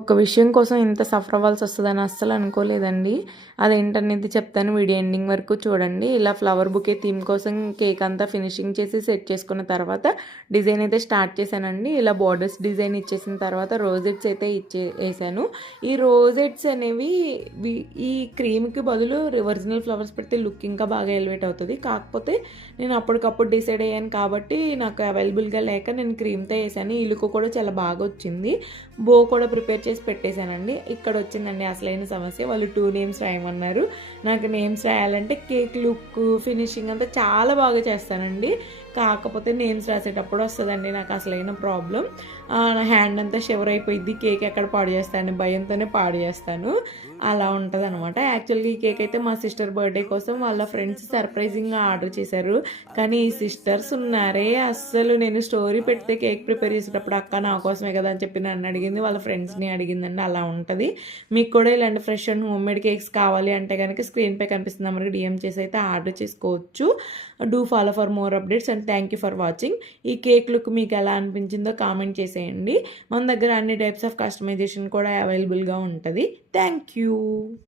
ఒక విషయం కోసం ఇంత సఫర్ అవ్వాల్సి వస్తుందని అస్సలు అనుకోలేదండి. అదేంటనేది చెప్తాను, వీడియో ఎండింగ్ వరకు చూడండి. ఇలా ఫ్లవర్ బుకే థీమ్ కోసం కేక్ అంతా ఫినిషింగ్ చేసి సెట్ చేసుకున్న తర్వాత డిజైన్ అయితే స్టార్ట్ చేశానండి. ఇలా బోర్డర్స్ డిజైన్ ఇచ్చేసిన తర్వాత రోజెట్స్ అయితే వేసాను. ఈ రోజెట్స్ అనేవి ఈ క్రీమ్కి బదులు ఒరిజినల్ ఫ్లవర్స్ పెడితే లుక్ ఇంకా బాగా ఎలివేట్ అవుతుంది. కాకపోతే నేను అప్పటికప్పుడు డిసైడ్ అయ్యాను కాబట్టి నాకు అవైలబుల్గా లేక నేను క్రీమ్తో వేసాను. ఈ లుక్ కూడా చాలా బాగా వచ్చింది. బో కూడా ప్రిపేర్ చేసి పెట్టేశానండి. ఇక్కడ వచ్చిందండి అసలైన సమస్య. వాళ్ళు 2 నేమ్స్ రాయమన్నారు. నాకు నేమ్స్ రాయాలంటే కేక్ లుక్ ఫినిషింగ్ అంతా చాలా బాగా చేస్తానండి. కాకపోతే నేమ్స్ రాసేటప్పుడు వస్తుందండి నాకు అసలైన ప్రాబ్లం. నా హ్యాండ్ అంతా షివర్ అయిపోయింది. కేక్ ఎక్కడ పాడు చేస్తాను భయంతోనే పాడు చేస్తాను. అలా ఉంటుంది అనమాట. యాక్చువల్గా ఈ కేక్ అయితే మా సిస్టర్ బర్త్డే కోసం వాళ్ళ ఫ్రెండ్స్ సర్ప్రైజింగ్గా ఆర్డర్ చేశారు. కానీ ఈ సిస్టర్స్ ఉన్నారే అస్సలు, నేను స్టోరీ పెడితే కేక్ ప్రిపేర్ చేసేటప్పుడు అక్క నా కోసమే కదా అని చెప్పి నన్ను అడిగింది, వాళ్ళ ఫ్రెండ్స్ని అడిగిందండి. అలా ఉంటుంది. మీకు కూడా ఇలాంటి fresh and home made cakes కావాలి అంటే కనుక స్క్రీన్పై కనిపిస్తుంది నెంబర్కి డిఎం చేసి అయితే ఆర్డర్ చేసుకోవచ్చు. Do follow for more updates and thank you for watching. ఈ కేక్ లుక్ మీకు ఎలా అనిపించిందో కామెంట్ చేసేయండి. మన దగ్గర అన్ని టైప్స్ ఆఫ్ కస్టమైజేషన్ కూడా అవైలబుల్గా ఉంటుంది. Thank you.